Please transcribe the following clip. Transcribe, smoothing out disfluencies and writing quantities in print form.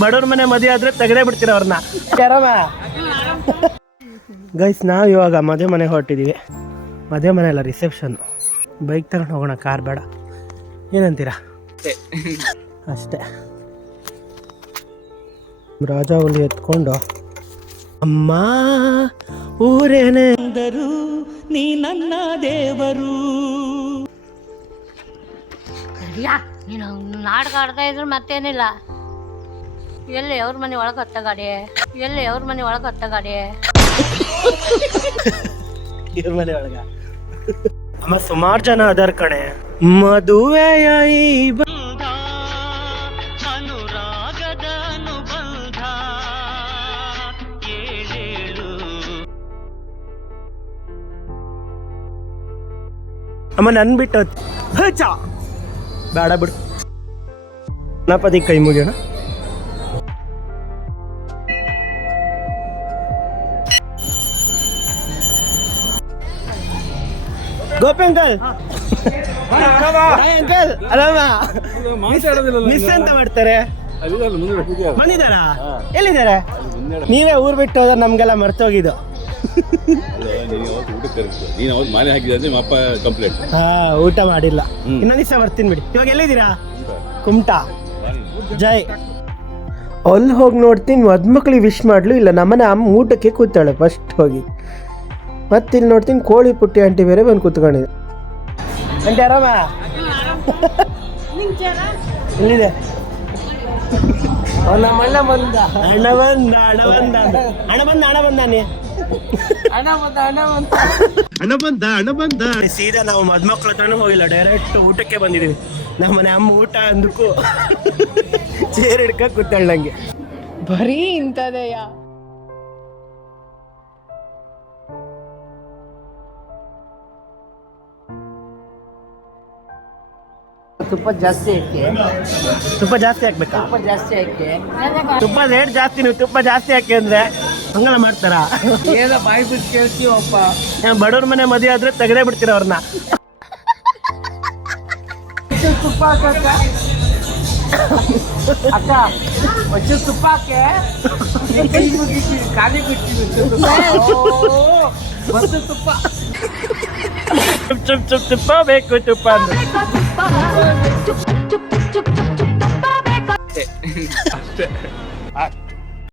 ಬಡವ್ರ ಮನೆ ಮದುವೆ ಆದ್ರೆ ತೆಗೆದೇ ಬಿಡ್ತೀರ ಅವ್ರನ್ನ. ಗೈಸ್ ನಾವು ಇವಾಗ ಮದುವೆ ಮನೆಗೆ ಹೊರಟಿದ್ದೀವಿ. ಮದುವೆ ಮನೆ ಅಲ್ಲ, ರಿಸೆಪ್ಷನ್. ಬೈಕ್ ತಗೊಂಡು ಹೋಗೋಣ, ಕಾರ್ ಬೇಡ. ಏನಂತೀರಾ? ಅಷ್ಟೇ. ರಾಜ ಹುಲಿ ಎತ್ಕೊಂಡು ಅಮ್ಮ ಊರೇನೆ ಅಂದರು ನೀ ನನ್ನ ದೇವರು. ನೀನು ನಾಟಕ ಆಡ್ತಾ ಇದ್ರು ಮತ್ತೇನಿಲ್ಲ. ಎಲ್ಲಿ ಅವ್ರ ಮನೆ ಒಳಗೆ ಹತ್ತ ಗಾಡಿ, ಎಲ್ಲಿ ಅವ್ರ ಮನೆ ಒಳಗೆ ಹತ್ತ ಗಾಡಿ, ಇವ್ರ ಮನೆ ಒಳಗ. ಅಮ್ಮ ಸುಮಾರು ಜನ ಅದರ ಕಣೆ. ಮದುವೆಯ ಈ ಬಂಧ ಅನುರಾಗದ ಅನುಬಂಧ ಏಳೇಳು. ಅಮ್ಮ ನನ್ ಬಿಟ್ಟು ಬೇಡ ಬಿಡು. ಗಣಪತಿ ಕೈ ಮುಗಿಯೋಣ. ಗೋಪಿ ಅಂಕಲ್, ಅಂಕಲ್ ಅಲ್ಲಮ್ಮ ಮಿಸ್ ಅಂತ ಮಾಡ್ತಾರೆ. ಬಂದಿದ್ದಾರಾ? ಎಲ್ಲಿದ್ದಾರೆ? ನೀವೇ ಊರ್ ಬಿಟ್ಟು ಹೋದ್ರೆ ನಮ್ಗೆಲ್ಲ ಮರ್ತೋಗಿದ್ದು. ಹಾ, ಊಟ ಮಾಡಿಲ್ಲ. ಇನ್ನೊಂದ್ ದಿವಸ ಬರ್ತೀನಿ ಬಿಡಿ. ಇವಾಗ ಎಲ್ಲಿದ್ದೀರಾ? ಕುಮಟಾ. ಜೈ. ಅಲ್ಲಿ ಹೋಗಿ ನೋಡ್ತೀನಿ, ಮದ್ಮಕ್ಳಿಗೆ ವಿಶ್ ಮಾಡ್ಲು ಇಲ್ಲ. ನಮ್ಮನೆ ಅಮ್ಮ ಊಟಕ್ಕೆ ಕೂತಾಳೆ ಫಸ್ಟ್ ಹೋಗಿ. ಮತ್ತೆ ಇಲ್ಲಿ ನೋಡ್ತೀನಿ ಕೋಳಿ ಪುಟ್ಟಿ ಆಂಟಿ ಬೇರೆ ಬಂದು ಕೂತ್ಕೊಂಡಿದೆ. ಆಂಟಿ ಆರಾಮ? ಎಲ್ಲಿದೆ? ಅಣ್ಣ ಬಂದ ಅಣ್ಣ ಬಂದ ಅಣ್ಣ ಬಂದ ಅಣ್ಣ ಬಂದ ಅಣ್ಣ ಬಂದಾನೆ ಅಣ್ಣ ಬಂದ ಅಣ್ಣ ಬಂದ. ಸೀದಾ ನಾವು ಮದ್ಮಕ್ಳ ಹತ್ರನೂ ಹೋಗಿಲ್ಲ, ಡೈರೆಕ್ಟ್ ಊಟಕ್ಕೆ ಬಂದಿದ್ದೀವಿ. ನಮ್ಮ ಮನೆ ಅಮ್ಮ ಊಟ ಅಂದಕ್ಕೂ ಚೇರ್ ಹಿಡ್ಕ ಕೂತಾಳ. ನಂಗೆ ಬರೀ ಇಂಥದೆಯ. ತುಪ್ಪ ಜಾಸ್ತಿ ಹಾಕಿ. ತುಪ್ಪ ಜಾಸ್ತಿ ಹಾಕ್ಬೇಕಾ? ತುಪ್ಪ ಜಾಸ್ತಿ ಹಾಕಿ. ತುಪ್ಪ ರೇಟ್ ಜಾಸ್ತಿ, ನೀವು ತುಪ್ಪ ಜಾಸ್ತಿ ಹಾಕಿ ಅಂದ್ರೆ ಹಂಗಲ್ಲ ಮಾಡ್ತಾರ? ಏನೋ ಬಾಯಿ ಬಿಟ್ಟು ಕೇಳ್ತೀವಪ್ಪ. ಬಡವ್ರ ಮನೆ ಮದುವೆ ಆದ್ರೆ ತೆಗೆದೇ ಬಿಡ್ತೀರ ಅವ್ರನ್ನ. ತುಪ್ಪ ಹಾಕ ಅಕ್ಕ, ಒಚ್ಚು ತುಪ್ಪ ಹಾಕೆ. ಕೈ ಮುಗಿತೀವಿ, ಖಾಲಿ ಬಿಡ್ತೀವಿ. ಮತ್ತು ತುಪ್ಪ ತುಪ್ಪ ಬೇಕು, ತುಪ್ಪ ಅಂದ್ರೆ